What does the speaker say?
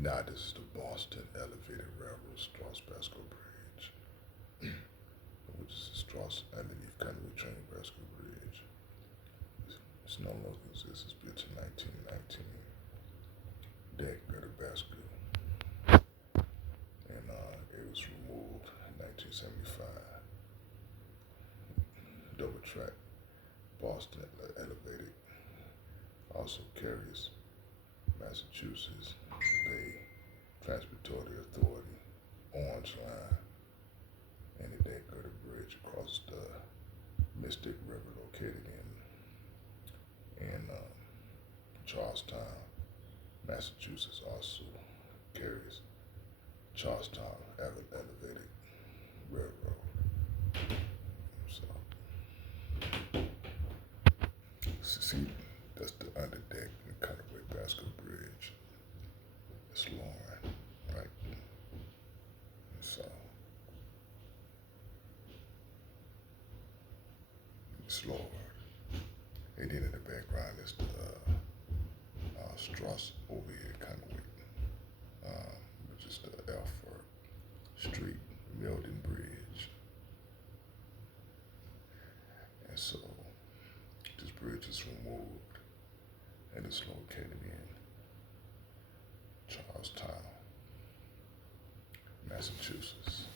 Now this is the Boston Elevated Railroad Strauss Bascule Bridge, which is the Strauss underneath Counterweight Train Bascule Bridge. It's no longer exists. It's built in 1919. Deck of the Bascule, and it was removed in 1975. Double track Boston Elevated also carries Massachusetts Bay Transportation Authority Orange Line and the deck of the bridge across the Mystic River located in Charlestown, Massachusetts also carries Charlestown Elevated Railroad. So, see, that's the underdeck in Counterweight Bascule Bridge. It's Lauren, right? So, it's Lord. And then in the background is the Strauss over here, Counterweight, which is the Alfred Street Milton Bridge. And so, this bridge is removed and it's located in Charlestown, Massachusetts.